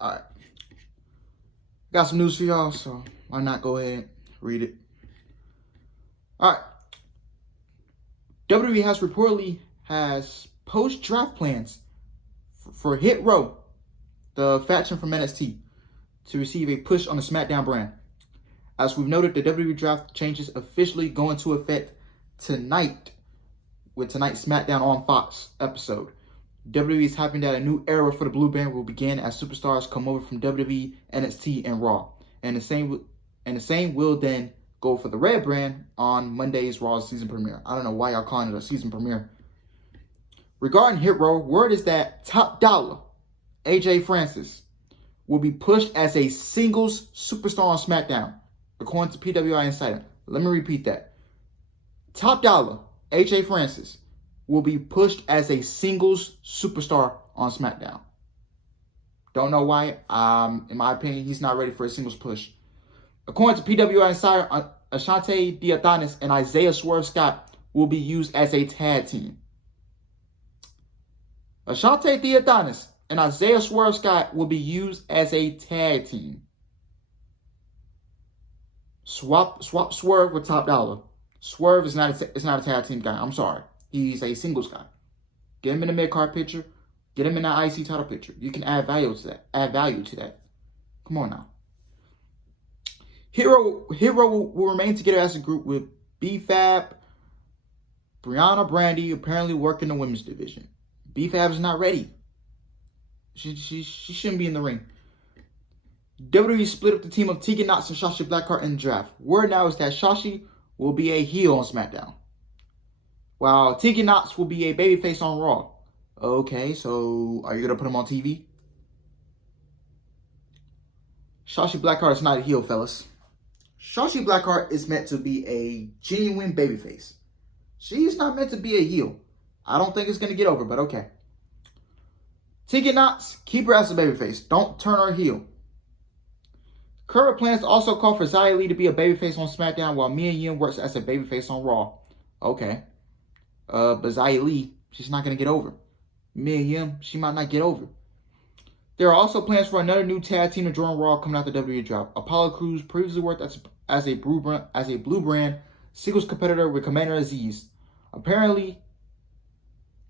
All right. Got some news for y'all, so why not go ahead and read it? All right. WWE has post-draft plans for Hit Row, the faction from NXT, to receive a push on the SmackDown brand. As we've noted, the WWE draft changes officially go into effect tonight with tonight's SmackDown on Fox episode. WWE is hoping that a new era for the Blue Band will begin as superstars come over from WWE, NXT, and Raw. And the same will then go for the Red Brand on Monday's Raw season premiere. I don't know why y'all calling it a season premiere. Regarding Hit Row, word is that Top Dollar, AJ Francis, will be pushed as a singles superstar on SmackDown, according to PWI Insider. Let me repeat that. Top Dollar, AJ Francis, will be pushed as a singles superstar on SmackDown. Don't know why. In my opinion, he's not ready for a singles push. According to PWI Insider, Ashante Diadonis and Isaiah Swerve Scott will be used as a tag team. Ashante Diadonis and Isaiah Swerve Scott will be used as a tag team. Swap Swerve with Top Dollar. Swerve is not a tag team guy. I'm sorry. He's a singles guy. Get him in the mid-card picture. Get him in the IC title picture. You can add value to that. Come on now. Hero will remain together as a group with BFAB, Brianna Brandy apparently working the women's division. BFAB is not ready. She shouldn't be in the ring. WWE split up the team of Tegan Nox and Shotzi Blackheart in the draft. Word now is that Shotzi will be a heel on SmackDown, while Tegan Nox will be a babyface on Raw. Okay, so are you going to put him on TV? Shotzi Blackheart is not a heel, fellas. Shotzi Blackheart is meant to be a genuine babyface. She's not meant to be a heel. I don't think it's going to get over, but okay. Tegan Nox, keep her as a babyface. Don't turn her heel. Current plans also call for Xia Li to be a babyface on SmackDown while Mia Yim works as a babyface on Raw. Okay. But Xia Li, she's not going to get over. Mia Yim, she might not get over. There are also plans for another new tag team to join Raw coming out the WWE draft. Apollo Crews previously worked as a Blue Brand singles competitor with Commander Aziz. Apparently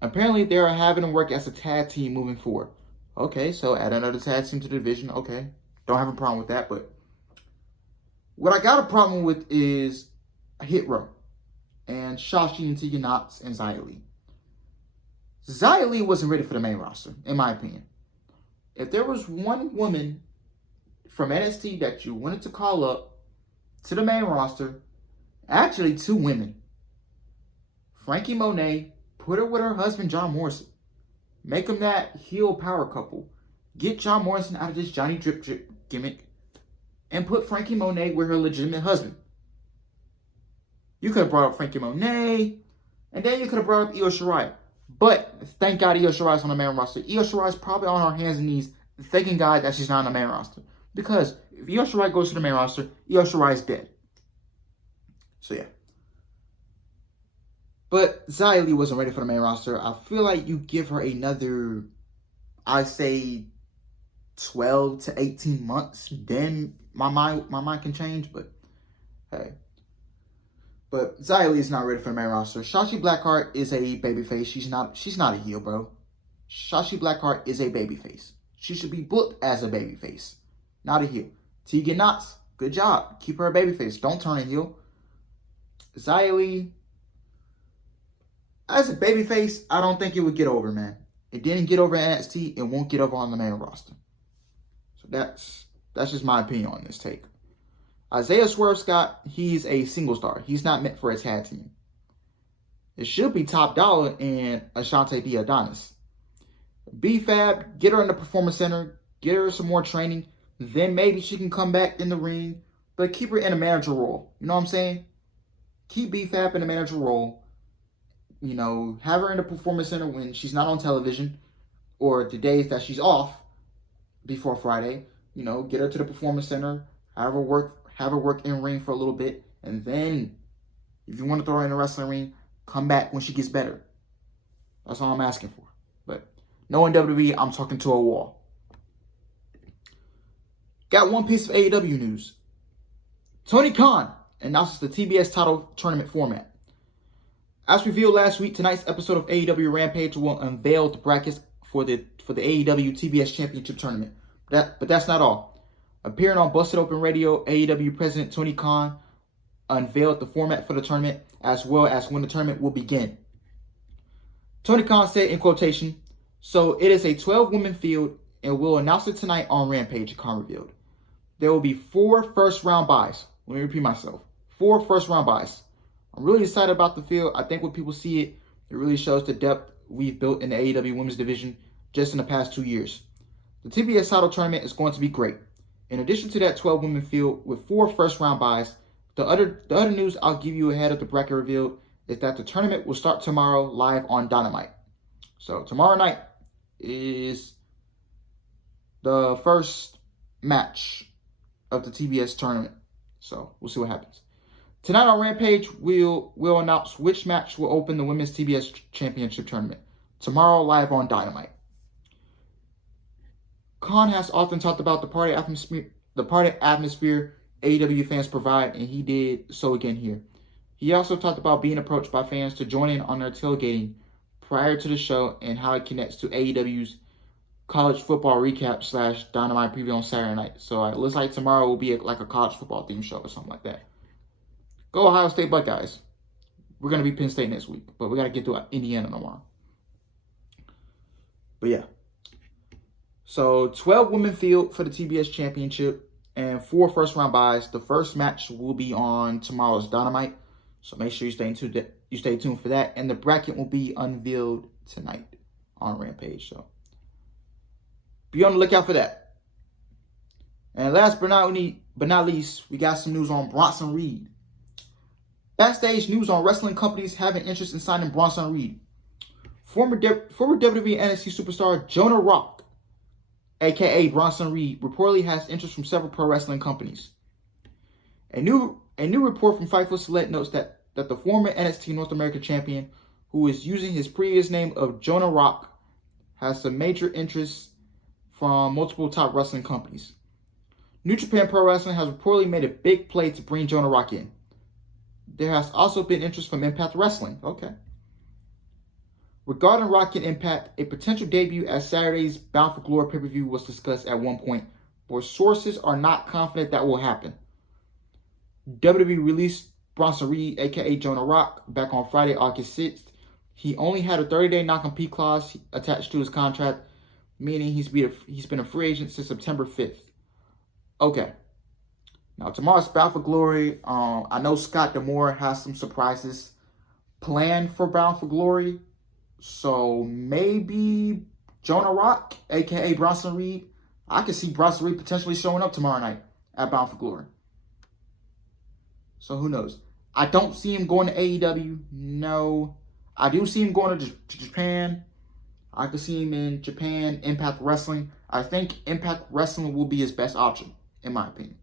they are having them work as a tag team moving forward. Okay, so add another tag team to the division. Okay, don't have a problem with that. But what I got a problem with is Hit Row and Shotzi and Tegan Nox and Xia Li. Xia Li wasn't ready for the main roster, in my opinion. If there was one woman from NXT that you wanted to call up to the main roster, actually two women, Frankie Monet, put her with her husband John Morrison. Make them that heel power couple. Get John Morrison out of this Johnny Drip Drip gimmick and put Frankie Monet with her legitimate husband. You could have brought up Frankie Monet, and then you could have brought up Io Shirai. But thank God Io Shirai is on the main roster. Io Shirai is probably on her hands and knees thanking God that she's not on the main roster. Because if Io Shirai goes to the main roster, Io Shirai is dead. So yeah. But Xia Li wasn't ready for the main roster. I feel like you give her another, I say, 12 to 18 months. Then my mind can change. But hey. But Xia Li is not ready for the main roster. Shotzi Blackheart is a babyface. She's not a heel, bro. Shotzi Blackheart is a babyface. She should be booked as a babyface, not a heel. Tegan Nox, good job. Keep her a babyface. Don't turn a heel. Xia Li, as a babyface, I don't think it would get over, man. It didn't get over in NXT. It won't get over on the main roster. So that's just my opinion on this take. Isaiah Swerve Scott, he's a single star. He's not meant for a tag team. It should be Top Dollar and Ashante Diadonis. BFAB, get her in the Performance Center. Get her some more training. Then maybe she can come back in the ring. But keep her in a manager role. You know what I'm saying? Keep BFAB in a manager role. You know, have her in the Performance Center when she's not on television. Or the days that she's off before Friday. You know, get her to the Performance Center. Have her work in ring for a little bit. And then, if you want to throw her in the wrestling ring, come back when she gets better. That's all I'm asking for. But knowing WWE, I'm talking to a wall. Got one piece of AEW news. Tony Khan announces the TBS title tournament format. As revealed last week, tonight's episode of AEW Rampage will unveil the brackets for the AEW TBS Championship Tournament. But that's not all. Appearing on Busted Open Radio, AEW President Tony Khan unveiled the format for the tournament as well as when the tournament will begin. Tony Khan said in quotation, "So it is a 12-woman field and we'll announce it tonight on Rampage," Khan revealed. There will be 4 first-round buys. Let me repeat myself. 4 first-round buys. I'm really excited about the field. I think when people see it, it really shows the depth we've built in the AEW Women's Division just in the past 2 years. The TBS title tournament is going to be great. In addition to that 12-woman field with 4 first-round buys, the other news I'll give you ahead of the bracket reveal is that the tournament will start tomorrow live on Dynamite. So tomorrow night is the first match of the TBS tournament. So we'll see what happens. Tonight on Rampage, we'll announce which match will open the Women's TBS Championship Tournament. Tomorrow, live on Dynamite. Khan has often talked about the party atmosphere AEW fans provide, and he did so again here. He also talked about being approached by fans to join in on their tailgating prior to the show and how it connects to AEW's college football recap / Dynamite preview on Saturday night. So it looks like tomorrow will be like a college football theme show or something like that. Go Ohio State Buckeyes. We're going to be Penn State next week, but we got to get to Indiana tomorrow. But yeah. So 12 women field for the TBS Championship and 4 first-round buys. The first match will be on tomorrow's Dynamite, so make sure you stay tuned for that. And the bracket will be unveiled tonight on Rampage, so be on the lookout for that. And last but not least, we got some news on Bronson Reed. Backstage news on wrestling companies having interest in signing Bronson Reed. Former WWE NXT superstar Jonah Rock, aka Bronson Reed, reportedly has interest from several pro wrestling companies. A new report from Fightful Select notes that the former NXT North American champion, who is using his previous name of Jonah Rock, has some major interests from multiple top wrestling companies. New Japan Pro Wrestling has reportedly made a big play to bring Jonah Rock in. There has also been interest from Impact Wrestling. Okay. Regarding Rock and Impact, a potential debut at Saturday's Bound for Glory pay-per-view was discussed at one point, but sources are not confident that will happen. WWE released Bronson Reed, aka Jonah Rock, back on Friday, August 6th. He only had a 30-day non-compete clause attached to his contract, meaning he's been a free agent since September 5th. Okay. Now, tomorrow's Bound for Glory. I know Scott D'Amore has some surprises planned for Bound for Glory. So maybe Jonah Rock, a.k.a. Bronson Reed. I could see Bronson Reed potentially showing up tomorrow night at Bound for Glory. So who knows? I don't see him going to AEW. No. I do see him going to Japan. I could see him in Japan, Impact Wrestling. I think Impact Wrestling will be his best option, in my opinion.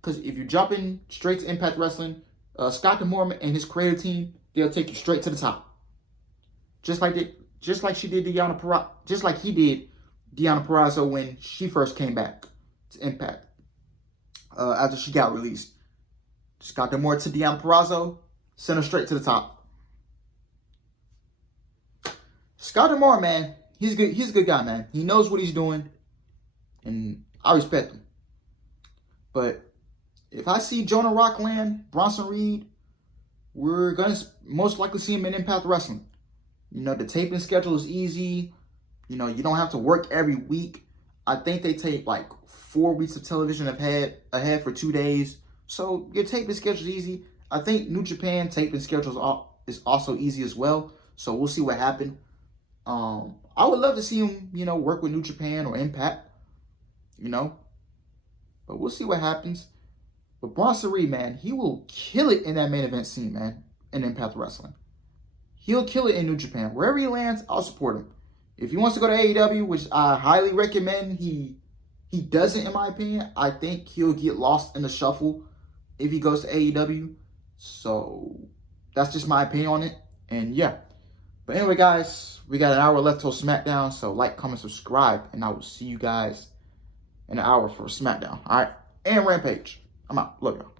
Because if you're jumping straight to Impact Wrestling, Scott D'Amore and his creative team, they'll take you straight to the top. Just like he did Deonna Purrazzo when she first came back to Impact after she got released. Scott D'Amore to Deonna Purrazzo, sent her straight to the top. Scott D'Amore, man, he's good. He's a good guy, man. He knows what he's doing, and I respect him. But if I see Jonah Rock land, Bronson Reed, we're going to most likely see him in Impact Wrestling. You know, the taping schedule is easy. You know, you don't have to work every week. I think they take like 4 weeks of television ahead for 2 days. So your taping schedule is easy. I think New Japan taping schedule is also easy as well. So we'll see what happens. I would love to see him, you know, work with New Japan or Impact, you know. But we'll see what happens. But Bronson Reed, man, he will kill it in that main event scene, man, in Impact Wrestling. He'll kill it in New Japan. Wherever he lands, I'll support him. If he wants to go to AEW, which I highly recommend he doesn't, in my opinion, I think he'll get lost in the shuffle if he goes to AEW. So that's just my opinion on it. And yeah. But anyway, guys, we got an hour left till SmackDown. So like, comment, subscribe, and I will see you guys in an hour for SmackDown. All right, and Rampage. I'm out. Love y'all.